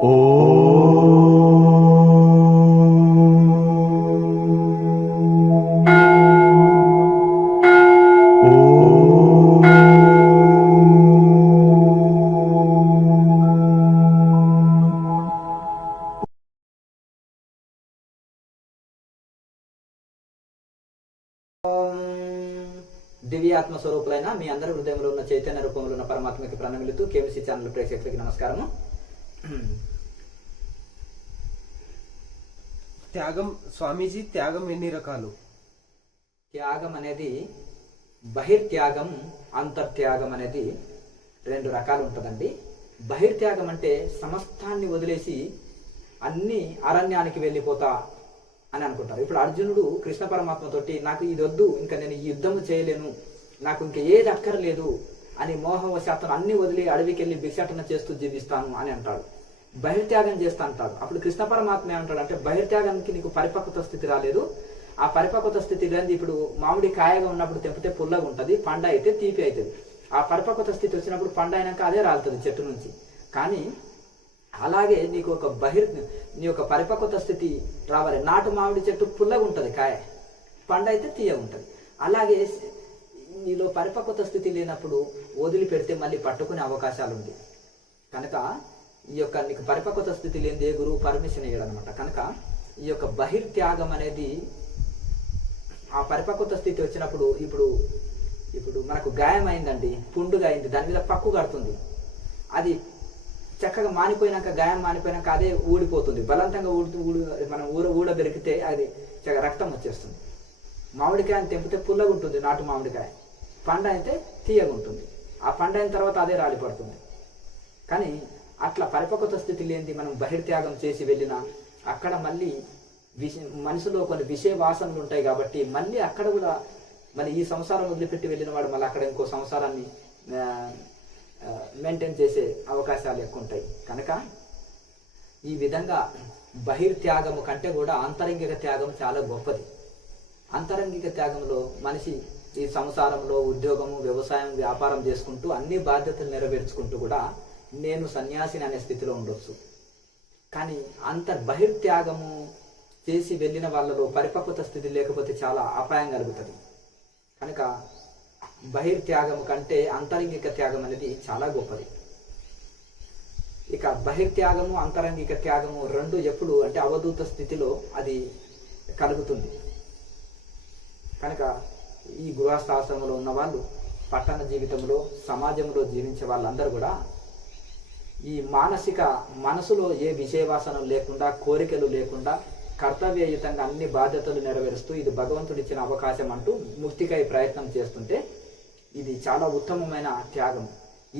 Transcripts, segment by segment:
దివ్యాత్మ స్వరూపులైన మీ అందరి హృదయంలో ఉన్న చైతన్య రూపంలో ఉన్న పరమాత్మకి ప్రణమిలుతూ కేఎంసీ ఛానల్ ప్రేక్షకులకి నమస్కారము. త్యాగం స్వామీజీ, త్యాగం ఎన్ని రకాలు? త్యాగం అనేది బహిర్త్యాగం, అంతర్త్యాగం అనేది రెండు రకాలు ఉంటుందండి. బహిర్త్యాగం అంటే సమస్తాన్ని వదిలేసి అన్ని అరణ్యానికి వెళ్ళిపోతా అని అనుకుంటారు. ఇప్పుడు అర్జునుడు కృష్ణ పరమాత్మతోటి నాకు ఇది వద్దు, ఇంకా నేను ఈ యుద్ధం చేయలేను, నాకు ఇంకా ఏది అక్కర్లేదు అని మోహవశాతం అన్ని వదిలి అడవికి వెళ్ళి భిక్షాటన చేస్తూ జీవిస్తాను అని అంటాడు. బహిర్త్యాగం చేస్తా అంటాడు. అప్పుడు కృష్ణ పరమాత్మ ఏమంటాడు అంటే, బహిర్త్యాగానికి నీకు పరిపక్వత స్థితి రాలేదు. ఆ పరిపక్వత స్థితి లేని ఇప్పుడు మామిడి కాయగా ఉన్నప్పుడు తెంపితే పుల్లగా ఉంటుంది, పండు అయితే తీపి అవుతుంది. ఆ పరిపక్వత స్థితి వచ్చినప్పుడు పండు అయినాక అదే రాలుతుంది చెట్టు నుంచి. కానీ అలాగే నీకు నీ యొక్క పరిపక్వత స్థితి రావాలి. నాటు మామిడి చెట్టు పుల్లగా ఉంటుంది కాయ, పండు అయితే తీయగా ఉంటుంది. అలాగే నీలో పరిపక్వత స్థితి లేనప్పుడు వదిలిపెడితే మళ్ళీ పట్టుకునే అవకాశాలు ఉంది. కనుక ఈ యొక్క నీకు పరిపక్వత స్థితి లేనిదే గురువు పర్మిషన్ ఇయ్యడం అనమాట. కనుక ఈ యొక్క బహిర్త్యాగం అనేది ఆ పరిపక్వత స్థితి వచ్చినప్పుడు ఇప్పుడు మనకు గాయం అయిందండి, పుండుగా అయింది, దాని మీద పక్కు కడుతుంది. అది చక్కగా మానిపోయినాక, గాయం మానిపోయినాక అదే ఊడిపోతుంది. బలవంతంగా మనం ఊడ బెరికితే అది చక్కగా రక్తం వచ్చేస్తుంది. మామిడికాయని తెంపితే పుల్లగా ఉంటుంది నాటు మామిడికాయ, పండు అయితే తీయగా ఉంటుంది. ఆ పండు అయిన తర్వాత అదే రాలిపడుతుంది. కానీ అట్లా పరిపక్వత స్థితి లేనిది మనం బహిర్త్యాగం చేసి వెళ్ళినా అక్కడ మళ్ళీ మనసులో కొన్ని విషయ వాసనలు ఉంటాయి. కాబట్టి మళ్ళీ అక్కడ కూడా మళ్ళీ ఈ సంసారం వదిలిపెట్టి వెళ్ళిన వాడు మళ్ళీ అక్కడ ఇంకో సంసారాన్ని మెయింటైన్ చేసే అవకాశాలు ఎక్కువ ఉంటాయి. కనుక ఈ విధంగా బహిర్త్యాగము కంటే కూడా ఆంతరంగిక త్యాగం చాలా గొప్పది. ఆంతరంగిక త్యాగంలో మనిషి ఈ సంసారంలో ఉద్యోగము, వ్యవసాయం, వ్యాపారం చేసుకుంటూ అన్ని బాధ్యతలు నెరవేర్చుకుంటూ కూడా నేను సన్యాసిని అనే స్థితిలో ఉండొచ్చు. కానీ బహిర్త్యాగము చేసి వెళ్ళిన వాళ్ళలో పరిపక్వత స్థితి లేకపోతే చాలా అపాయం కలుగుతుంది. కనుక బహిర్త్యాగము కంటే అంతరంగిక త్యాగం అనేది చాలా గొప్పది. ఇక బహిర్త్యాగము, అంతరంగిక త్యాగము రెండు ఎప్పుడు అంటే అవధూత స్థితిలో అది కలుగుతుంది. కనుక ఈ గృహస్థాశ్రమంలో ఉన్న వాళ్ళు, పట్టణ జీవితంలో, సమాజంలో జీవించే వాళ్ళందరూ కూడా ఈ మనసులో ఏ విషయవాసనం లేకుండా, కోరికలు లేకుండా కర్తవ్యయుతంగా అన్ని బాధ్యతలు నెరవేరుస్తూ ఇది భగవంతుడిచ్చిన అవకాశం అంటూ ముక్తికై ప్రయత్నం చేస్తుంటే ఇది చాలా ఉత్తమమైన త్యాగం.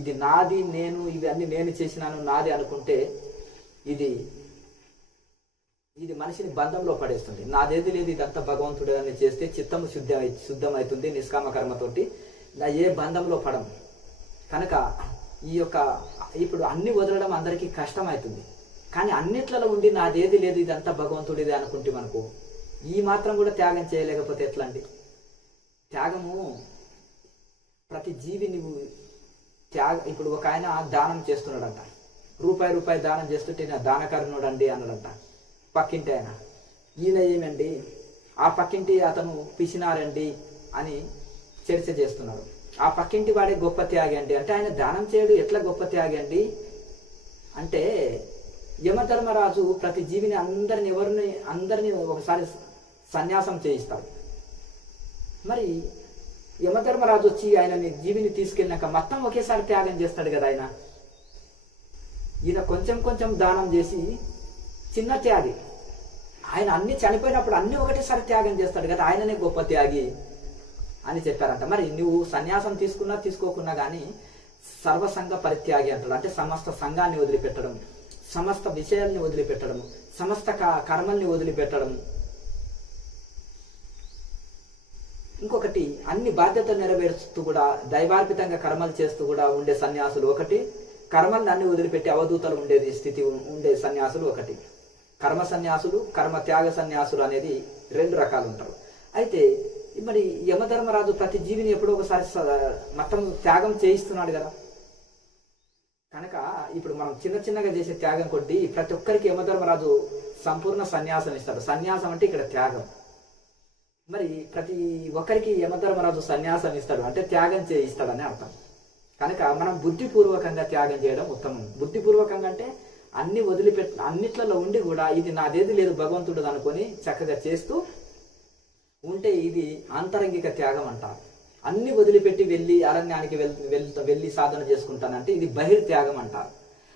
ఇది నాది, నేను ఇవన్నీ నేను చేసినాను, నాది అనుకుంటే ఇది మనిషిని బంధంలో పడేస్తుంది. నాదేది లేదు, ఇదంతా భగవంతుడు అని చేస్తే చిత్తము శుద్ధమవుతుంది నిష్కామ కర్మతోటి. ఏ బంధంలో పడము. కనుక ఇప్పుడు అన్ని వదలడం అందరికీ కష్టమవుతుంది. కానీ అన్నిట్లలో ఉండి నాదేది లేదు, ఇదంతా భగవంతుడిదే అనుకుంటే మనకు ఈ మాత్రం కూడా త్యాగం చేయలేకపోతే ఎట్లా అండి? త్యాగము ప్రతి జీవి నువ్వు ఇప్పుడు ఒక ఆయన దానం చేస్తున్నాడంట, రూపాయి దానం చేస్తుంటే నా దానకరుణుడు అండి అన్నాడంట పక్కింటి ఆయన. ఈయన ఏమండి ఆ పక్కింటి అతను పిసినారండి అని చర్చ చేస్తున్నాడు. ఆ పక్కింటి వాడే గొప్ప త్యాగి అండి అంటే ఆయన దానం చేయడు ఎట్లా గొప్ప త్యాగి అండి అంటే, యమధర్మరాజు ప్రతి జీవిని అందరినీ ఒకసారి సన్యాసం చేయిస్తాడు. మరి యమధర్మరాజు వచ్చి ఆయనని జీవిని తీసుకెళ్ళినాక మొత్తం ఒకేసారి త్యాగం చేస్తాడు కదా ఆయన. ఈయన కొంచెం దానం చేసి చిన్న త్యాగి. ఆయన అన్ని చనిపోయినప్పుడు అన్ని ఒకటేసారి త్యాగం చేస్తాడు కదా, ఆయననే గొప్ప త్యాగి అని చెప్పారంట. మరి నువ్వు సన్యాసం తీసుకున్నా తీసుకోకున్నా కానీ సర్వసంగ పరిత్యాగి అంటాడు. అంటే సమస్త సంఘాన్ని వదిలిపెట్టడం, సమస్త విషయాల్ని వదిలిపెట్టడం, సమస్త కర్మల్ని వదిలిపెట్టడం. ఇంకొకటి అన్ని బాధ్యతలు నెరవేరుస్తూ కూడా దైవార్పితంగా కర్మలు చేస్తూ కూడా ఉండే సన్యాసులు ఒకటి, కర్మల్ని అన్ని వదిలిపెట్టి అవధూతలు ఉండే సన్యాసులు ఒకటి. కర్మ సన్యాసులు, కర్మ త్యాగ సన్యాసులు అనేది రెండు రకాలు ఉంటారు. అయితే మరి యమధర్మరాజు ప్రతి జీవిని ఎప్పుడో ఒకసారి మొత్తం త్యాగం చేయిస్తున్నాడు కదా. కనుక ఇప్పుడు మనం చిన్న చిన్నగా చేసే త్యాగం కొద్దీ ప్రతి ఒక్కరికి యమధర్మరాజు సంపూర్ణ సన్యాసం ఇస్తాడు. సన్యాసం అంటే ఇక్కడ త్యాగం. మరి ప్రతి ఒక్కరికి యమధర్మరాజు సన్యాసం ఇస్తాడు అంటే త్యాగం చేయిస్తాడని అర్థం. కనుక మనం బుద్ధిపూర్వకంగా త్యాగం చేయడం ఉత్తమం. బుద్ధిపూర్వకంగా అంటే అన్ని అన్నిట్లలో ఉండి కూడా ఇది నాదేది లేదు భగవంతుడు అనుకొని చక్కగా చేస్తూ ఉంటే ఇది ఆంతరంగిక త్యాగం అంటారు. అన్ని వదిలిపెట్టి వెళ్ళి అరణ్యానికి వెళ్ళి సాధన చేసుకుంటానంటే ఇది బహిర్త్యాగం అంటారు.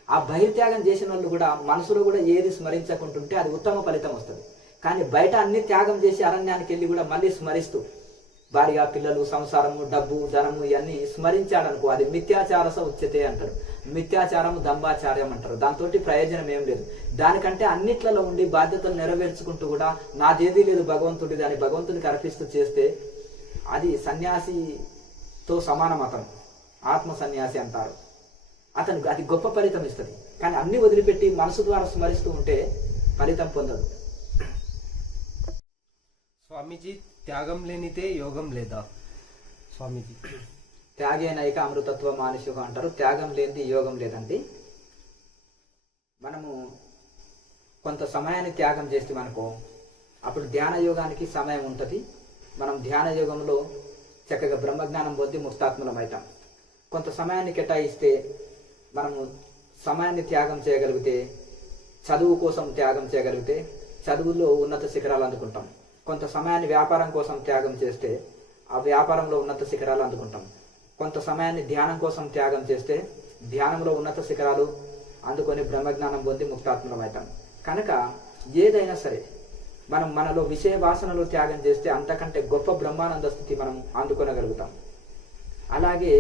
ఆ బహిర్త్యాగం చేసిన వాళ్ళు కూడా మనసులో కూడా ఏది స్మరించకుంటుంటే అది ఉత్తమ ఫలితం వస్తుంది. కానీ బయట అన్ని త్యాగం చేసి అరణ్యానికి వెళ్ళి కూడా మళ్ళీ స్మరిస్తూ భార్య పిల్లలు సంసారము డబ్బు ధనము ఇవన్నీ స్మరించాడనుకో అది మిథ్యాచారస ఉచ్యతే అంటారు. మిథ్యాచారము దంబాచార్యం అంటారు. దాంతో ప్రయోజనం ఏం లేదు. దానికంటే అన్నిట్లలో ఉండి బాధ్యతలు నెరవేర్చుకుంటూ కూడా నాదేదీ లేదు భగవంతుడి దాన్ని భగవంతునికి అర్పిస్తూ చేస్తే అది సన్యాసితో సమానం. అతను ఆత్మ సన్యాసి అంటారు. అతనికి అది గొప్ప ఫలితం ఇస్తుంది. కానీ అన్ని వదిలిపెట్టి మనసు ద్వారా స్మరిస్తూ ఉంటే ఫలితం పొందదు. స్వామీజీ, త్యాగం లేనిదే యోగం లేదా? స్వామీజీ, త్యాగేనైక అమృతత్వ మానుషుక అంటారు. త్యాగం లేనిది యోగం లేదండి. మనము కొంత సమయాన్ని త్యాగం చేస్తామనుకో అప్పుడు ధ్యాన యోగానికి సమయం ఉంటుంది. మనం ధ్యాన యోగంలో చక్కగా బ్రహ్మజ్ఞానం పొంది ముక్తాత్మలం అవుతాం. కొంత సమయాన్ని కేటాయిస్తే మనము సమయాన్ని త్యాగం చేయగలిగితే, చదువు కోసం త్యాగం చేయగలిగితే చదువులో ఉన్నత శిఖరాలు అందుకుంటాం. కొంత సమయాన్ని వ్యాపారం కోసం త్యాగం చేస్తే ఆ వ్యాపారంలో ఉన్నత శిఖరాలు అందుకుంటాం. కొంత సమయాన్ని ధ్యానం కోసం త్యాగం చేస్తే ధ్యానంలో ఉన్నత శిఖరాలు అందుకొని బ్రహ్మజ్ఞానం పొంది ముక్తాత్మలం అవుతాం. కనుక ఏదైనా సరే మనం మనలో విషయ వాసనలు త్యాగం చేస్తే అంతకంటే గొప్ప బ్రహ్మానంద స్థితి మనం అందుకొనగలుగుతాం. అలాగే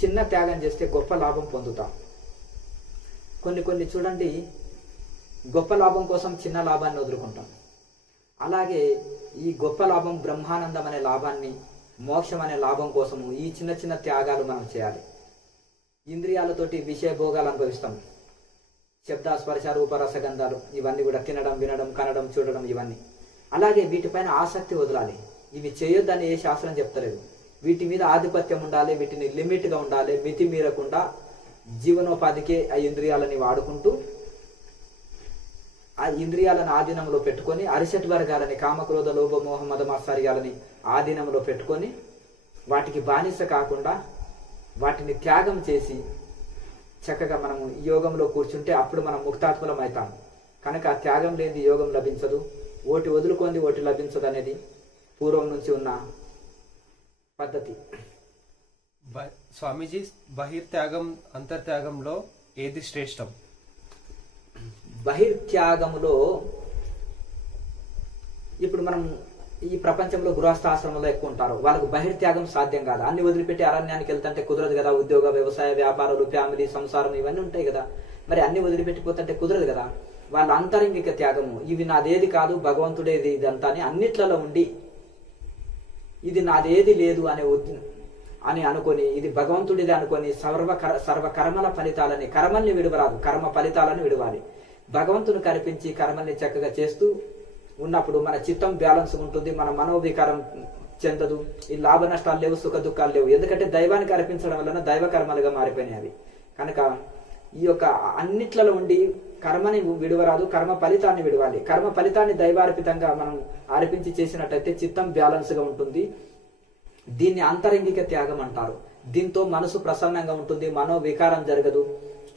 చిన్న త్యాగం చేస్తే గొప్ప లాభం పొందుతాం. కొన్ని చూడండి, గొప్ప లాభం కోసం చిన్న లాభాన్ని వదులుకుంటాం. అలాగే ఈ గొప్ప లాభం బ్రహ్మానందం అనే లాభాన్ని, మోక్షం అనే లాభం కోసము ఈ చిన్న చిన్న త్యాగాలు మనం చేయాలి. ఇంద్రియాలతోటి విషయ భోగాలు అనుభవిస్తాం. శబ్ద స్పర్శ రూప రసగంధాలు ఇవన్నీ కూడా తినడం, వినడం, కనడం, చూడడం ఇవన్నీ. అలాగే వీటిపైన ఆసక్తి వదలాలి. ఇవి చేయొద్దని ఏ శాస్త్రం చెప్తలేదు. వీటి మీద ఆధిపత్యం ఉండాలి. వీటిని లిమిట్గా ఉండాలి. మితి మీరకుండా జీవనోపాధికే ఆ ఇంద్రియాలని వాడుకుంటూ ఆ ఇంద్రియాలను ఆధీనంలో పెట్టుకొని అరిషట్ వర్గాలని కామక్రోధ లోభ మోహ మద మాత్సర్యాలని ఆధీనంలో పెట్టుకొని వాటికి బానిస కాకుండా వాటిని త్యాగం చేసి చక్కగా మనము యోగంలో కూర్చుంటే అప్పుడు మనం ముక్తాత్మలం అవుతాం. కనుక ఆ త్యాగం లేని యోగం లభించదు. ఓటి వదులుకొని ఓటి లభించదు అనేది పూర్వం నుంచి ఉన్న పద్ధతి. స్వామీజీ, బహిర్త్యాగం అంతర్త్యాగంలో ఏది శ్రేష్టం? బహిర్త్యాగములో ఇప్పుడు మనం ఈ ప్రపంచంలో గృహస్థాశ్రమంలో ఎక్కువ ఉంటారు. వాళ్ళకు బహిర్త్యాగం సాధ్యం కాదు. అన్ని వదిలిపెట్టి అరణ్యానికి వెళ్తుంటే కుదరదు కదా. ఉద్యోగ, వ్యవసాయ, వ్యాపారాలు, ఫ్యామిలీ, సంసారం ఇవన్నీ ఉంటాయి కదా. మరి అన్ని వదిలిపెట్టిపోతుంటే కుదరదు కదా. వాళ్ళ అంతరంగిక త్యాగము ఇది నాదేది కాదు భగవంతుడేది ఇదంతా అని అన్నిట్లలో ఉండి ఇది నాదేది లేదు అని అనుకొని ఇది భగవంతుడిది అనుకొని సర్వ కర్మల ఫలితాలని, కర్మల్ని విడవరాదు, కర్మ ఫలితాలను విడవాలి. భగవంతుని కనిపించి కర్మల్ని చక్కగా చేస్తూ ఉన్నప్పుడు మన చిత్తం బ్యాలెన్స్ ఉంటుంది. మన మనోవికారం చెందదు. ఈ లాభ నష్టాలు లేవు, సుఖ దుఃఖాలు లేవు. ఎందుకంటే దైవానికి అర్పించడం వలన దైవ కర్మలుగా మారిపోయినాయి అవి. కనుక ఈ యొక్క అన్నిట్లలో ఉండి కర్మని విడవరాదు, కర్మ ఫలితాన్ని విడవాలి. కర్మ ఫలితాన్ని దైవార్పితంగా మనం అర్పించి చేసినట్టయితే చిత్తం బ్యాలెన్స్ గా ఉంటుంది. దీన్ని అంతరంగిక త్యాగం అంటారు. దీంతో మనసు ప్రసన్నంగా ఉంటుంది, మనోవికారం జరగదు.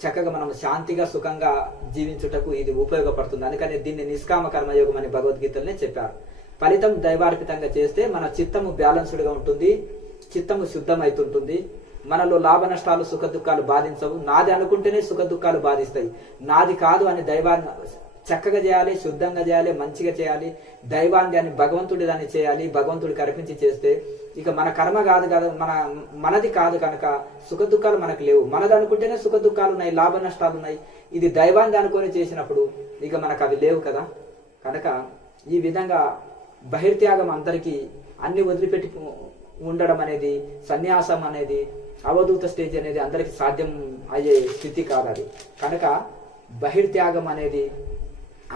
చక్కగా మనం శాంతిగా సుఖంగా జీవించుటకు ఇది ఉపయోగపడుతుంది. అందుకని దీన్ని నిష్కామ కర్మయోగం అని భగవద్గీతలోనే చెప్పారు. ఫలితం దైవార్పితంగా చేస్తే మన చిత్తము బ్యాలెన్స్డ్ గా ఉంటుంది, చిత్తము శుద్ధమైతుంటుంది. మనలో లాభ నష్టాలు సుఖ దుఃఖాలు బాధించవు. నాది అనుకుంటేనే సుఖ దుఃఖాలు బాధిస్తాయి. నాది కాదు అని దైవాన్ని చక్కగా చేయాలి, శుద్ధంగా చేయాలి, మంచిగా చేయాలి. దైవాన్ని అని భగవంతుడి దాన్ని చేయాలి. భగవంతుడికి అర్పించి చేస్తే ఇక మన కర్మ కాదు కదా, మనది కాదు కనుక సుఖ దుఃఖాలు మనకు లేవు. మనది అనుకుంటేనే సుఖ దుఃఖాలు ఉన్నాయి, లాభ నష్టాలు ఉన్నాయి. ఇది దైవాన్ని అనుకొని చేసినప్పుడు ఇక మనకు అవి లేవు కదా. కనుక ఈ విధంగా బహిర్త్యాగం అందరికీ అన్ని వదిలిపెట్టి ఉండడం అనేది, సన్యాసం అనేది, అవధూత స్టేజ్ అనేది అందరికీ సాధ్యం అయ్యే స్థితి కాదు అది. కనుక బహిర్త్యాగం అనేది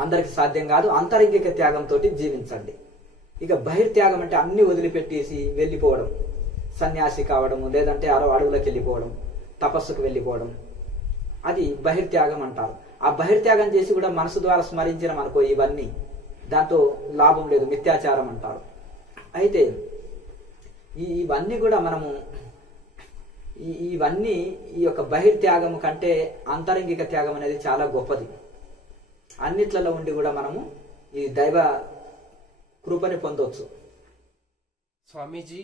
అందరికి సాధ్యం కాదు. అంతరంగిక త్యాగంతో జీవించండి. ఇక బహిర్త్యాగం అంటే అన్ని వదిలిపెట్టేసి వెళ్ళిపోవడం, సన్యాసి కావడము, లేదంటే అడవులకు వెళ్ళిపోవడం, తపస్సుకు వెళ్ళిపోవడం, అది బహిర్త్యాగం అంటారు. ఆ బహిర్త్యాగం చేసి కూడా మనసు ద్వారా స్మరించడం అనుకో ఇవన్నీ, దాంతో లాభం లేదు, మిథ్యాచారం అంటారు. అయితే ఇవన్నీ కూడా మనము ఇవన్నీ ఈ యొక్క బహిర్త్యాగం కంటే అంతరంగిక త్యాగం అనేది చాలా గొప్పది. అన్నిట్లలో ఉండి కూడా మనము ఈ దైవ కృపని పొందవచ్చు. స్వామీజీ,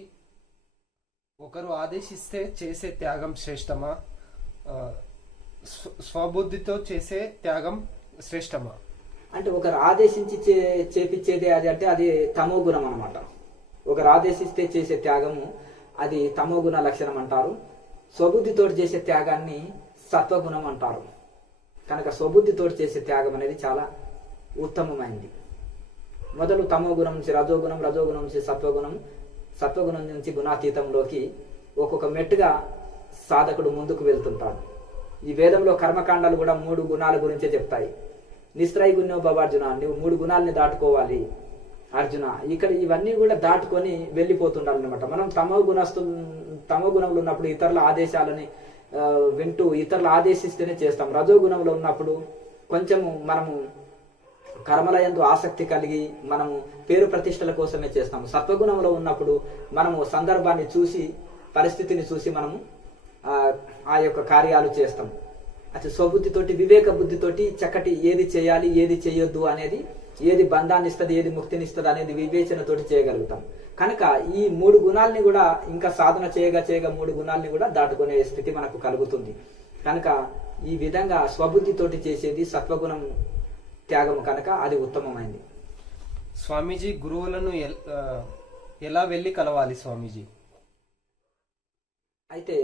ఒకరు ఆదేశిస్తే చేసే త్యాగం శ్రేష్టమా, స్వబుద్ధితో చేసే త్యాగం శ్రేష్టమా? అంటే ఒకరు ఆదేశించి చేపించేది అది అంటే అది తమో గుణం అనమాట. ఒకరు ఆదేశిస్తే చేసే త్యాగము అది తమో గుణ లక్షణం అంటారు. స్వబుద్ధితోటి చేసే త్యాగాన్ని సత్వగుణం అంటారు. కనుక స్వబుద్ధితోటి చేసే త్యాగం అనేది చాలా ఉత్తమమైంది. మొదలు తమో గుణం నుంచి రజోగుణం, రజోగుణం నుంచి సత్వగుణం, సత్వగుణం నుంచి గుణాతీతంలోకి ఒక్కొక్క మెట్టుగా సాధకుడు ముందుకు వెళ్తుంటాడు. ఈ వేదంలో కర్మకాండాలు కూడా 3 గుణాల గురించే చెప్తాయి. నిస్త్రయ గుణ్యో భవార్జున, నువ్వు 3 గుణాలని దాటుకోవాలి అర్జున. ఇక్కడ ఇవన్నీ కూడా దాటుకొని వెళ్ళిపోతుండాలన్నమాట. మనం తమో గుణంలో ఉన్నప్పుడు ఇతరుల ఆదేశాలని వింటూ ఇతరులు ఆదేశిస్తేనే చేస్తాం. రజో గుణంలో ఉన్నప్పుడు కొంచెము మనము కర్మలయందు ఆసక్తి కలిగి మనము పేరు ప్రతిష్టల కోసమే చేస్తాము. సత్వగుణంలో ఉన్నప్పుడు మనము సందర్భాన్ని చూసి, పరిస్థితిని చూసి మనము ఆ యొక్క కార్యాలు చేస్తాం. అచ్చా, స్వబుద్ధితోటి, వివేక బుద్ధితోటి చక్కటి ఏది చేయాలి, ఏది చేయొద్దు అనేది, ఏది బంధాన్ని ఇస్తుంది, ఏది ముక్తిని ఇస్తుంది అనేది వివేచనతోటి చేయగలుగుతాం. కనుక ఈ 3 గుణాలని కూడా ఇంకా సాధన చేయగా 3 గుణాలని కూడా దాటుకునే స్థితి మనకు కలుగుతుంది. కనుక ఈ విధంగా స్వబుద్ధితోటి చేసేది సత్వగుణం త్యాగం కనుక అది ఉత్తమమైంది. స్వామీజీ, గురువులను ఎలా వెళ్ళి కలవాలి స్వామీజీ? అయితే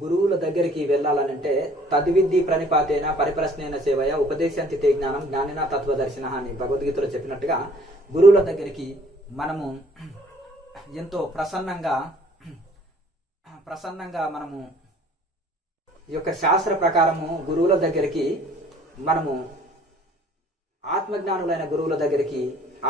గురువుల దగ్గరికి వెళ్ళాలనంటే తద్విద్ది ప్రణిపాతేన పరిప్రశ్నేన సేవయ ఉపదేశంతి తే జ్ఞానం జ్ఞానిన తత్వదర్శిన అని భగవద్గీతలో చెప్పినట్టుగా గురువుల దగ్గరికి మనము ఎంతో ప్రసన్నంగా మనము ఈ యొక్క శాస్త్ర ప్రకారము గురువుల దగ్గరికి మనము ఆత్మజ్ఞానులైన గురువుల దగ్గరికి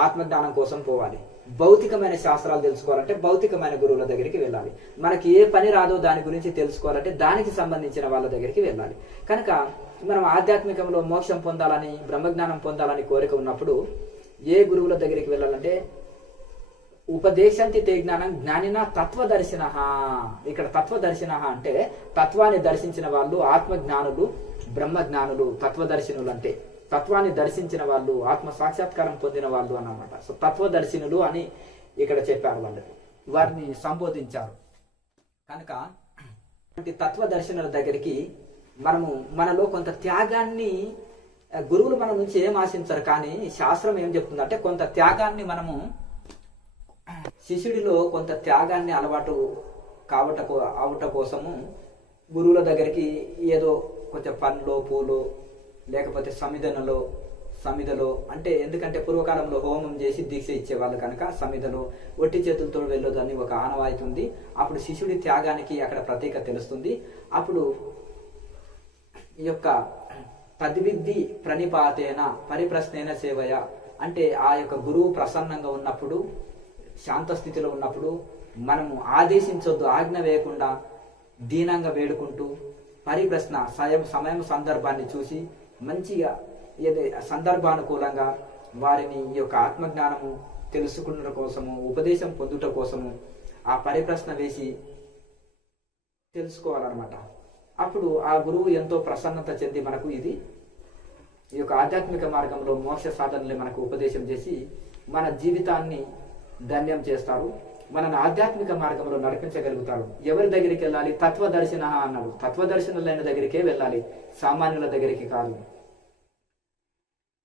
ఆత్మజ్ఞానం కోసం పోవాలి. భౌతికమైన శాస్త్రాలు తెలుసుకోవాలంటే భౌతికమైన గురువుల దగ్గరికి వెళ్ళాలి. మనకి ఏ పని రాదో దాని గురించి తెలుసుకోవాలంటే దానికి సంబంధించిన వాళ్ళ దగ్గరికి వెళ్ళాలి. కనుక మనం ఆధ్యాత్మికంలో మోక్షం పొందాలని, బ్రహ్మజ్ఞానం పొందాలని కోరిక ఉన్నప్పుడు ఏ గురువుల దగ్గరికి వెళ్ళాలంటే ఉపదేశంతి తే జ్ఞానం జ్ఞానిన తత్వదర్శిన. ఇక్కడ తత్వదర్శిన అంటే తత్వాన్ని దర్శించిన వాళ్ళు ఆత్మజ్ఞానులు, బ్రహ్మజ్ఞానులు. తత్వదర్శినులు అంటే తత్వాన్ని దర్శించిన వాళ్ళు, ఆత్మ సాక్షాత్కారం పొందిన వాళ్ళు అన్నమాట. సో తత్వదర్శినులు అని ఇక్కడ చెప్పారు, వాళ్ళు వారిని సంబోధించారు. కనుక తత్వదర్శనుల దగ్గరికి మనము మనలో కొంత త్యాగాన్ని, గురువులు మన నుంచి ఏం ఆశించరు, కానీ శాస్త్రం ఏం చెప్తుందంటే కొంత త్యాగాన్ని మనము శిష్యుడిలో కొంత త్యాగాన్ని అలవాటు అవట కోసము గురువుల దగ్గరికి ఏదో కొంచెం పండ్లో పూలో లేకపోతే సమిధలో అంటే ఎందుకంటే పూర్వకాలంలో హోమం చేసి దీక్ష ఇచ్చేవాళ్ళు కనుక సమిధలో ఒట్టి చేతులతో వెళ్ళొద్దని ఒక ఆనవాయితీ ఉంది. అప్పుడు శిష్యుడి త్యాగానికి అక్కడ ప్రతీక తెలుస్తుంది. అప్పుడు ఈ యొక్క తద్విద్ది ప్రణిపాతేన పరిప్రశ్నేన సేవయ అంటే ఆ యొక్క గురువు ప్రసన్నంగా ఉన్నప్పుడు, శాంత స్థితిలో ఉన్నప్పుడు మనము ఆదేశించొద్దు, ఆజ్ఞ వేయకుండా దీనంగా వేడుకుంటూ పరిప్రశ్న సమయం సందర్భాన్ని చూసి మంచిగా సందర్భానుకూలంగా వారిని ఈ యొక్క ఆత్మజ్ఞానము తెలుసుకున్న కోసము, ఉపదేశం పొందుట కోసము ఆ పరిప్రశ్న వేసి తెలుసుకోవాలన్నమాట. అప్పుడు ఆ గురువు ఎంతో ప్రసన్నత చెంది మనకు ఈ యొక్క ఆధ్యాత్మిక మార్గంలో మోక్ష సాధనలే మనకు ఉపదేశం చేసి మన జీవితాన్ని ధన్యం చేస్తారు, మనను ఆధ్యాత్మిక మార్గంలో నడిపించగలుగుతాడు. ఎవరి దగ్గరికి వెళ్ళాలి? తత్వదర్శన అన్నాడు. తత్వదర్శనులైన దగ్గరికే వెళ్ళాలి, సామాన్యుల దగ్గరికి కాదు.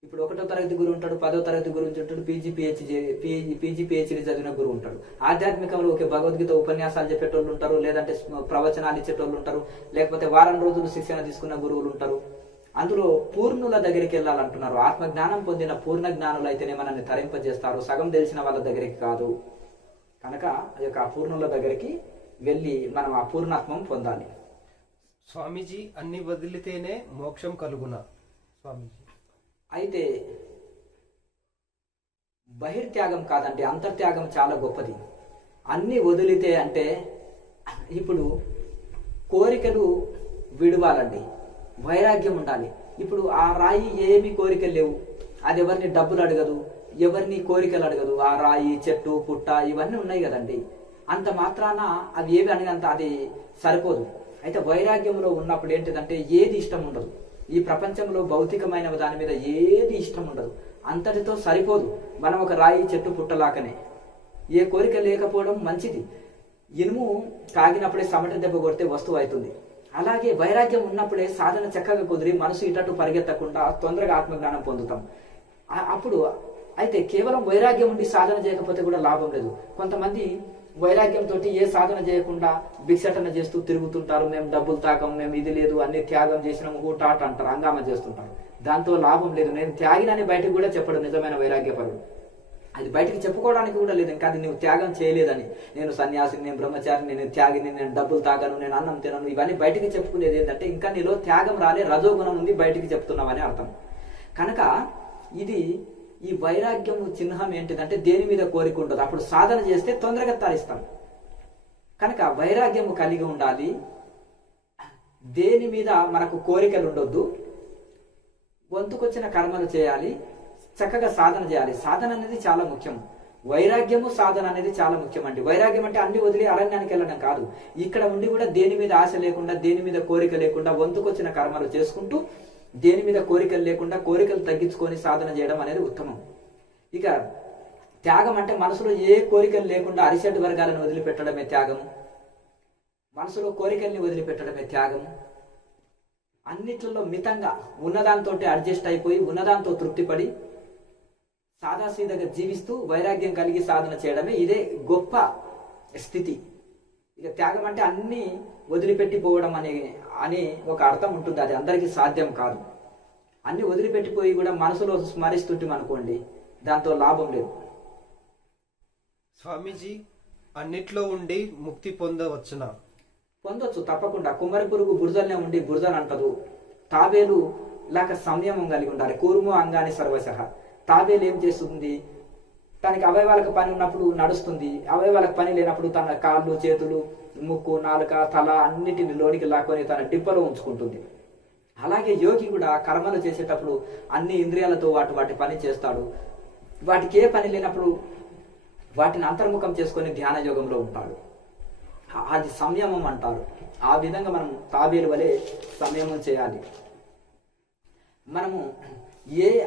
ఇప్పుడు 1వ తరగతి గురువు ఉంటాడు, 10వ తరగతి గురువు ఉంటాడు, పీజీ పిహెచ్డి చదివిన గురువు ఉంటాడు. ఆధ్యాత్మికంలో ఒకే భగవద్గీత ఉపన్యాసాలు చెప్పేటోళ్ళు ఉంటారు, లేదంటే ప్రవచనాలు ఇచ్చేటోళ్ళు ఉంటారు, లేకపోతే వారం రోజులు శిక్షణ తీసుకున్న గురువులు ఉంటారు. అందులో పూర్ణుల దగ్గరికి వెళ్ళాలంటున్నారు. ఆత్మజ్ఞానం పొందిన పూర్ణ జ్ఞానులు అయితేనే మనల్ని తరింపజేస్తారు, సగం తెలిసిన వాళ్ళ దగ్గరికి కాదు. కనుక ఆ యొక్క అపూర్ణుల దగ్గరికి వెళ్ళి మనం అపూర్ణత్వం పొందాలి. స్వామీజీ, అన్ని వదిలితేనే మోక్షం కలుగునా స్వామీజీ? అయితే బహిర్త్యాగం కాదండి, అంతర్త్యాగం చాలా గొప్పది. అన్ని వదిలితే అంటే ఇప్పుడు కోరికలు విడవాలండి. వైరాగ్యం ఉండాలి. ఇప్పుడు ఆ రాయి ఏమి కోరికలు లేవు, అది ఎవరిని డబ్బులు అడగదు, ఎవరిని కోరికలు అడగదు. ఆ రాయి, చెట్టు, పుట్ట ఇవన్నీ ఉన్నాయి కదండి. అంత మాత్రాన అవి ఏవి అడిగంత అది సరిపోదు. అయితే వైరాగ్యంలో ఉన్నప్పుడు ఏంటిదంటే ఏది ఇష్టం ఉండదు. ఈ ప్రపంచంలో భౌతికమైన దాని మీద ఏది ఇష్టం ఉండదు. అంతటితో సరిపోదు. మనం ఒక రాయి, చెట్టు, పుట్టలాకనే ఏ కోరిక లేకపోవడం మంచిది. ఇనుము కాగినప్పుడే సమట దెబ్బ కొడితే వస్తువు అవుతుంది. అలాగే వైరాగ్యం ఉన్నప్పుడే సాధన చక్కగా కుదిరి మనసు ఇటట్టు పరిగెత్తకుండా తొందరగా ఆత్మజ్ఞానం పొందుతాం. అప్పుడు అయితే కేవలం వైరాగ్యం ఉండి సాధన చేయకపోతే కూడా లాభం లేదు. కొంతమంది వైరాగ్యంతో ఏ సాధన చేయకుండా భిక్షటన చేస్తూ తిరుగుతుంటారు. మేము డబ్బులు తాకం, మేము ఇది లేదు, అన్ని త్యాగం చేసినాము ఊటాట అంటారు, హంగామా చేస్తుంటారు. దాంతో లాభం లేదు. నేను త్యాగినని బయటకు కూడా చెప్పడం నిజమైన వైరాగ్యపరుడు. అది బయటకు చెప్పుకోవడానికి కూడా లేదు. ఇంకా అది నువ్వు త్యాగం చేయలేదని, నేను సన్యాసిని, నేను బ్రహ్మచారిని, నేను త్యాగిని, నేను డబ్బులు తాగను, నేను అన్నం తినను, ఇవన్నీ బయటికి చెప్పుకునేది ఏంటంటే ఇంకా నీలో త్యాగం రాలే, రజోగుణం ఉంది, బయటికి చెప్తున్నామని అర్థం. కనుక ఇది ఈ వైరాగ్యం చిహ్నం ఏంటిదంటే దేని మీద కోరిక ఉండదు. అప్పుడు సాధన చేస్తే తొందరగా తరిస్తాం. కనుక వైరాగ్యము కలిగి ఉండాలి. దేని మీద మనకు కోరికలు ఉండొద్దు. వంతుకొచ్చిన కర్మలు చేయాలి, చక్కగా సాధన చేయాలి. సాధన అనేది చాలా ముఖ్యం. వైరాగ్యము సాధన అనేది చాలా ముఖ్యం అండి. వైరాగ్యం అంటే అన్ని వదిలి అరణ్యానికి వెళ్ళడం కాదు. ఇక్కడ ఉండి కూడా దేని మీద ఆశ లేకుండా, దేని మీద కోరిక లేకుండా వంతుకొచ్చిన కర్మలు చేసుకుంటూ దేని మీద కోరికలు లేకుండా కోరికలు తగ్గించుకొని సాధన చేయడం అనేది ఉత్తమం. ఇక త్యాగం అంటే మనసులో ఏ కోరికలు లేకుండా అరిషడ్ వర్గాలను వదిలిపెట్టడమే త్యాగము. మనసులో కోరికల్ని వదిలిపెట్టడమే త్యాగము. అన్నిట్లలో మితంగా ఉన్నదాంతో అడ్జస్ట్ అయిపోయి ఉన్నదాంతో తృప్తిపడి సాదాసీదగా జీవిస్తూ వైరాగ్యం కలిగి సాధన చేయడమే ఇదే గొప్ప స్థితి. ఇక త్యాగం అంటే అన్ని వదిలిపెట్టిపోవడం అని ఒక అర్థం ఉంటుంది. అది అందరికీ సాధ్యం కాదు. అన్ని వదిలిపెట్టిపోయి కూడా మనసులో స్మరిస్తుంటాం అనుకోండి, దాంతో లాభం లేదు. స్వామీజీ, అన్నిట్లో ఉండి ముక్తి పొందవచ్చునా? పొందొచ్చు, తప్పకుండా. కుమ్మరి పురుగు బురదలనే ఉండి బురదలు అంటదు. తాబేలు లాగా సంయమం కలిగి ఉండాలి. కూర్మో అంగాని సర్వశః. తాబేలు ఏం చేస్తుంది? తనకి అవయవాలకు పని ఉన్నప్పుడు నడుస్తుంది, అవయవాలకు పని లేనప్పుడు తన కాళ్ళు, చేతులు, ముక్కు, నాలుక, తల అన్నిటిని లోనికి లాక్కొని తన డిప్పలో ఉంచుకుంటుంది. అలాగే యోగి కూడా కర్మలు చేసేటప్పుడు అన్ని ఇంద్రియాలతో వాటి పని చేస్తాడు. వాటికి ఏ పని లేనప్పుడు వాటిని అంతర్ముఖం చేసుకొని ధ్యాన యోగంలో ఉంటాడు. అది సంయమం అంటారు. ఆ విధంగా మనం తాబేలు వలె సంయమం చేయాలి. మనము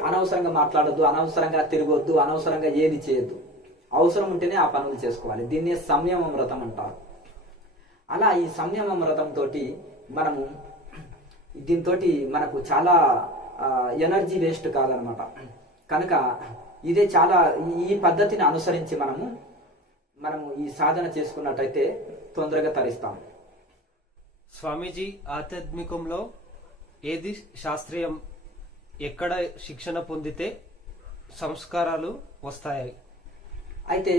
అనవసరంగా మాట్లాడొద్దు, అనవసరంగా తిరగొద్దు, అనవసరంగా ఏది చేయొద్దు. అవసరం ఉంటేనే ఆ పనులు చేసుకోవాలి. దీన్నే సంయమ వ్రతం అంటారు. అలా ఈ సంయమ వ్రతంతో మనము దీంతో మనకు చాలా ఎనర్జీ వేస్ట్ కాదనమాట. కనుక ఇదే చాలా ఈ పద్ధతిని అనుసరించి మనము ఈ సాధన చేసుకున్నట్టయితే తొందరగా తరిస్తాం. స్వామీజీ, ఆధ్యాత్మికంలో ఏది శాస్త్రీయం, ఎక్కడ శిక్షణ పొందితే సంస్కారాలు వస్తాయి? అయితే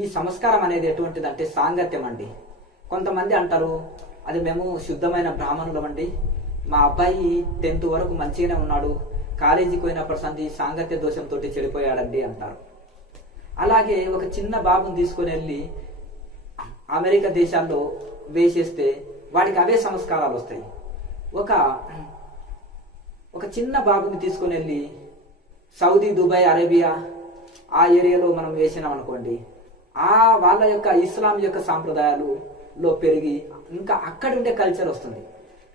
ఈ సంస్కారం అనేది ఎటువంటిదంటే సాంగత్యం అండి. కొంతమంది అంటారు, అది మేము శుద్ధమైన బ్రాహ్మణులం అండి, మా అబ్బాయి 10th వరకు మంచిగానే ఉన్నాడు, కాలేజీకి పోయినప్పటి సంది సాంగత్య దోషంతో చెడిపోయాడండి అంటారు. అలాగే ఒక చిన్న బాబుని తీసుకొని వెళ్ళి అమెరికా దేశాల్లో వేసేస్తే వాడికి అవే సంస్కారాలు వస్తాయి. ఒక చిన్న బాబుని తీసుకొని వెళ్ళి సౌదీ, దుబాయ్, అరేబియా ఆ ఏరియాలో మనం వేసినాం అనుకోండి, వాళ్ళ యొక్క ఇస్లాం యొక్క సాంప్రదాయాలలో పెరిగి ఇంకా అక్కడి ఉండే కల్చర్ వస్తుంది.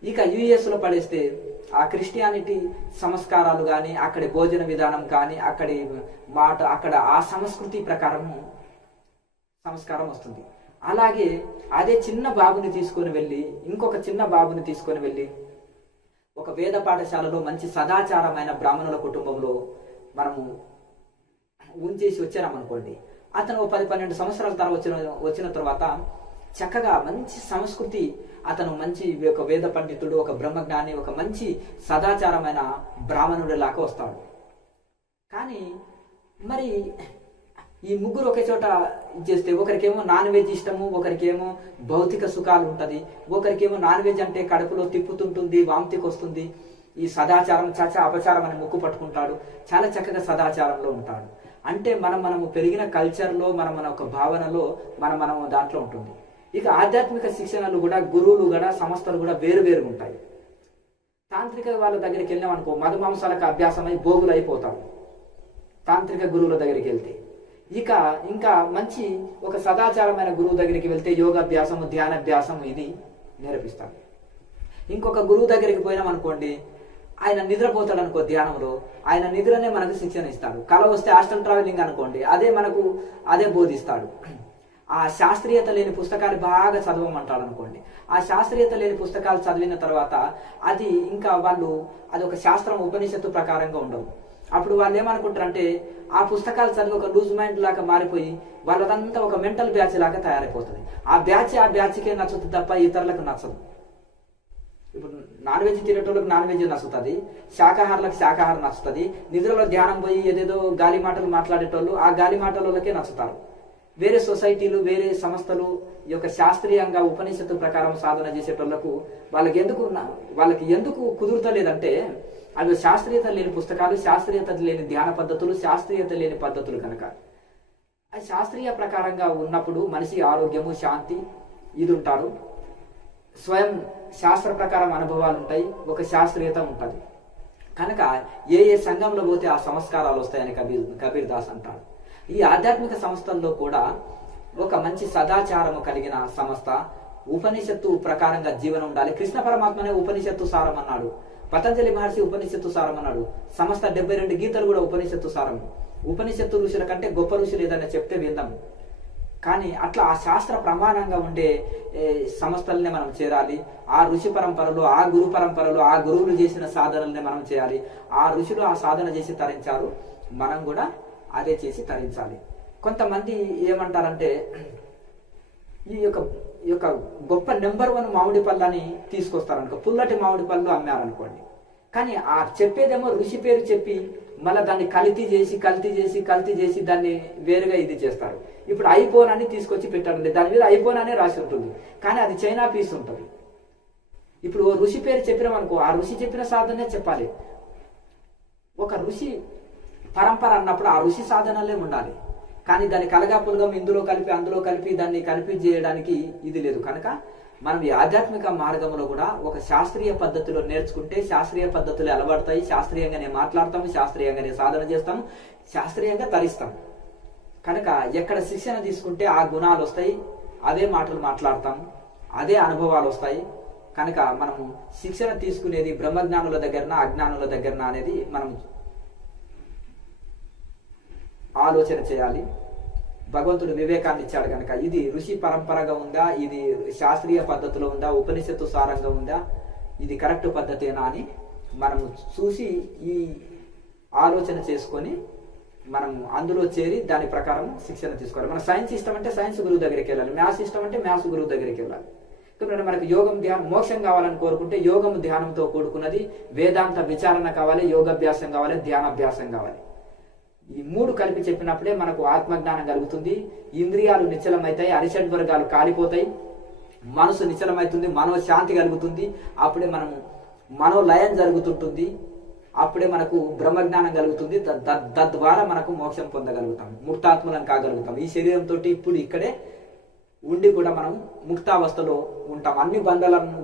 ఇక యుఎస్లో పడేస్తే ఆ క్రిస్టియానిటీ సంస్కారాలు కానీ, అక్కడి భోజన విధానం కానీ, అక్కడి మాట, అక్కడ ఆ సంస్కృతి ప్రకారం సంస్కారం వస్తుంది. అలాగే అదే చిన్న బాబుని తీసుకొని వెళ్ళి ఇంకొక చిన్న బాబుని తీసుకొని వెళ్ళి ఒక వేద పాఠశాలలో మంచి సదాచారమైన బ్రాహ్మణుల కుటుంబంలో మనము ఉంచేసి వచ్చామనుకోండి, అతను 10-12 సంవత్సరాల తర్వాత వచ్చిన తర్వాత చక్కగా మంచి సంస్కృతి, అతను మంచి ఒక వేద పండితుడు, ఒక బ్రహ్మజ్ఞాని, ఒక మంచి సదాచారమైన బ్రాహ్మణుడి లాగా వస్తాడు. కానీ మరి ఈ ముగ్గురు ఒకే చోట చేస్తే ఒకరికేమో నాన్ వెజ్ ఇష్టము, ఒకరికేమో భౌతిక సుఖాలు ఉంటుంది, ఒకరికేమో నాన్ వెజ్ అంటే కడుపులో తిప్పుతుంటుంది, వాంతికి వస్తుంది. ఈ సదాచారం చాచా అపచారం అని ముక్కు పట్టుకుంటాడు, చాలా చక్కగా సదాచారంలో ఉంటాడు. అంటే మనము పెరిగిన కల్చర్లో మన ఒక భావనలో మనము దాంట్లో ఉంటుంది. ఇక ఆధ్యాత్మిక శిక్షణలు కూడా, గురువులు కూడా, సంస్థలు కూడా వేరు వేరుగా ఉంటాయి. తాంత్రిక వాళ్ళ దగ్గరికి వెళ్ళాం అనుకో మధుమాంసాలకు అభ్యాసమై భోగులు అయిపోతారు తాంత్రిక గురువుల దగ్గరికి వెళ్తే. ఇంకా మంచి ఒక సదాచారమైన గురువు దగ్గరికి వెళ్తే యోగాభ్యాసము ధ్యానాభ్యాసం ఇది నేర్పిస్తాడు. ఇంకొక గురువు దగ్గరికి పోయినాం అనుకోండి, ఆయన నిద్రపోతాడు అనుకో ధ్యానంలో, ఆయన నిద్రనే మనకు శిక్షణ ఇస్తాడు. కళ వస్తే ఆస్ట్రల్ ట్రావెలింగ్ అనుకోండి, అదే బోధిస్తాడు. ఆ శాస్త్రీయత లేని పుస్తకాలు బాగా చదవమంటాడు అనుకోండి, ఆ శాస్త్రీయత లేని పుస్తకాలు చదివిన తర్వాత అది ఒక శాస్త్రం ఉపనిషత్తు ప్రకారంగా ఉండవు. అప్పుడు వాళ్ళు ఏమనుకుంటారంటే ఆ పుస్తకాలు చదివి ఒక లూజ్ మైండ్ లాగా మారిపోయి వాళ్ళదంతా ఒక మెంటల్ బ్యాచ్ లాగా తయారైపోతుంది. ఆ బ్యాచ్కే నచ్చుతుంది తప్ప ఇతరులకు నచ్చదు. ఇప్పుడు నాన్ వెజ్ తినేటోళ్ళకి నాన్ వెజ్ నచ్చుతుంది, శాకాహారులకు శాకాహారం నచ్చుతుంది. నిద్రలో ధ్యానం పోయి ఏదేదో గాలి మాటలు మాట్లాడేటోళ్ళు ఆ గాలి మాటలకే నచ్చుతారు. వేరే సొసైటీలు వేరే సంస్థలు ఈ యొక్క శాస్త్రీయంగా ఉపనిషత్తు ప్రకారం సాధన చేసేటోళ్లకు వాళ్ళకి ఎందుకు కుదురుతలేదంటే అవి శాస్త్రీయత లేని పుస్తకాలు, శాస్త్రీయత లేని ధ్యాన పద్ధతులు, శాస్త్రీయత లేని పద్ధతులు కనుక. అది శాస్త్రీయ ప్రకారంగా ఉన్నప్పుడు మనిషి ఆరోగ్యము శాంతి ఇది ఉంటాడు. స్వయం శాస్త్ర ప్రకారం అనుభవాలు ఉంటాయి, ఒక శాస్త్రీయత ఉంటుంది కనుక ఏ సంఘంలో పోతే ఆ సంస్కారాలు వస్తాయని కబీర్ దాస్ అంటాడు. ఈ ఆధ్యాత్మిక సంస్థల్లో కూడా ఒక మంచి సదాచారము కలిగిన సంస్థ, ఉపనిషత్తు ప్రకారంగా జీవనం ఉండాలి. కృష్ణ పరమాత్మనే ఉపనిషత్తు సారం అన్నాడు, పతంజలి మహర్షి ఉపనిషత్తు సారం అన్నాడు, సమస్త 72 గీతలు కూడా ఉపనిషత్తు సారం. ఉపనిషత్తు ఋషుల కంటే గొప్ప ఋషులు ఏదైనా చెప్తే విందాం, కానీ అట్లా ఆ శాస్త్ర ప్రమాణంగా ఉండే సంస్థలనే మనం చేరాలి. ఆ ఋషి పరంపరలో ఆ గురు పరంపరలో ఆ గురువులు చేసిన సాధనల్ని మనం చేయాలి. ఆ ఋషులు ఆ సాధన చేసి తరించారు, మనం కూడా అదే చేసి తరించాలి. కొంతమంది ఏమంటారంటే ఈ యొక్క గొప్ప నెంబర్ 1 మామిడి పళ్ళని తీసుకొస్తారనుకో, పుల్లటి మామిడి పళ్ళు అమ్మారనుకోండి, కానీ ఆ చెప్పేదేమో ఋషి పేరు చెప్పి మళ్ళీ దాన్ని కల్తీ చేసి దాన్ని వేరుగా ఇది చేస్తారు. ఇప్పుడు ఐఫోన్ అని తీసుకొచ్చి పెట్టారండి, దాని మీద ఐఫోన్ అనే రాసి ఉంటుంది, కానీ అది చైనా పీస్ ఉంటుంది. ఇప్పుడు ఓ ఋషి పేరు చెప్పినామనుకో, ఆ ఋషి చెప్పిన సాధనే చెప్పాలి. ఒక ఋషి పరంపర అన్నప్పుడు ఆ ఋషి సాధనలే ఉండాలి, కానీ దాన్ని కలగాపులగం ఇందులో కలిపి అందులో కలిపి దాన్ని కలిపి చేయడానికి ఇది లేదు. కనుక మనం ఈ ఆధ్యాత్మిక మార్గంలో కూడా ఒక శాస్త్రీయ పద్ధతిలో నేర్చుకుంటే శాస్త్రీయ పద్ధతులు అలవాడతాయి. శాస్త్రీయంగానే మాట్లాడతాము, శాస్త్రీయంగానే సాధన చేస్తాము, శాస్త్రీయంగా తరిస్తాం. కనుక ఎక్కడ శిక్షణ తీసుకుంటే ఆ గుణాలు వస్తాయి, అదే మాటలు మాట్లాడతాం, అదే అనుభవాలు వస్తాయి. కనుక మనము శిక్షణ తీసుకునేది బ్రహ్మజ్ఞానుల దగ్గరన అజ్ఞానుల దగ్గరన అనేది మనం ఆలోచన చేయాలి. భగవంతుడు వివేకాన్ని ఇచ్చాడు కనుక ఇది ఋషి పరంపరగా ఉందా, ఇది శాస్త్రీయ పద్ధతిలో ఉందా, ఉపనిషత్తు సారంగా ఉందా, ఇది కరెక్ట్ పద్ధతేనా అని మనము చూసి ఈ ఆలోచన చేసుకొని మనం అందులో చేరి దాని ప్రకారం శిక్షణ తీసుకోవాలి. మన సైన్స్ ఇష్టం అంటే సైన్స్ గురువు దగ్గరికి వెళ్ళాలి, మ్యాథ్స్ ఇష్టం అంటే మ్యాథ్స్ గురువు దగ్గరికి వెళ్ళాలి. కాబట్టి మనకు యోగం ధ్యానం మోక్షం కావాలని కోరుకుంటే యోగం ధ్యానంతో కూడుకున్నది, వేదాంత విచారణ కావాలి, యోగాభ్యాసం కావాలి, ధ్యానాభ్యాసం కావాలి. ఈ 3 కలిపి చెప్పినప్పుడే మనకు ఆత్మజ్ఞానం కలుగుతుంది, ఇంద్రియాలు నిశ్చలమవుతాయి, అరిషడ్ వర్గాలు కాలిపోతాయి, మనసు నిశ్చలమవుతుంది, మనోశాంతి కలుగుతుంది, అప్పుడే మనము మనోలయం జరుగుతుంటుంది, అప్పుడే మనకు బ్రహ్మజ్ఞానం కలుగుతుంది. తద్వారా మనకు మోక్షం పొందగలుగుతాం, ముక్తాత్మలం కాగలుగుతాం. ఈ శరీరంతో ఇప్పుడు ఇక్కడే ఉండి కూడా మనం ముక్తావస్థలో ఉంటాం, అన్ని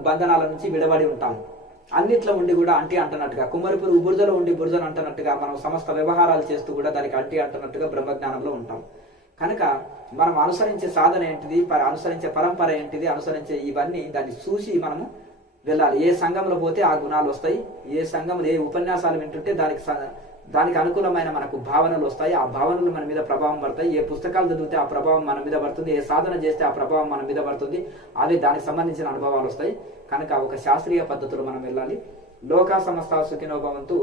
బంధనాల నుంచి విడబడి ఉంటాం. అన్నిట్లో ఉండి కూడా అంటున్నట్టుగా కుమ్మరిపురు బురదలో ఉండి బురదను అంటున్నట్టుగా మనం సమస్త వ్యవహారాలు చేస్తూ కూడా దానికి అంటున్నట్టుగా బ్రహ్మజ్ఞానంలో ఉంటాం. కనుక మనం అనుసరించే సాధన ఏంటిది, అనుసరించే పరంపర ఏంటిది, అనుసరించే ఇవన్నీ దాన్ని చూసి మనము వెళ్ళాలి. ఏ సంఘంలో పోతే ఆ గుణాలు వస్తాయి, ఏ సంఘంలో ఏ ఉపన్యాసాలు వింటుంటే దానికి అనుకూలమైన మనకు భావనలు వస్తాయి, ఆ భావనలు మన మీద ప్రభావం పడతాయి. ఏ పుస్తకాలు చదివితే ఆ ప్రభావం మన మీద పడుతుంది, ఏ సాధన చేస్తే ఆ ప్రభావం మన మీద పడుతుంది, అదే దానికి సంబంధించిన అనుభవాలు వస్తాయి. కనుక ఒక శాస్త్రీయ పద్ధతిలో మనం వెళ్ళాలి. లోకా సమస్త సుఖినో భవంతు.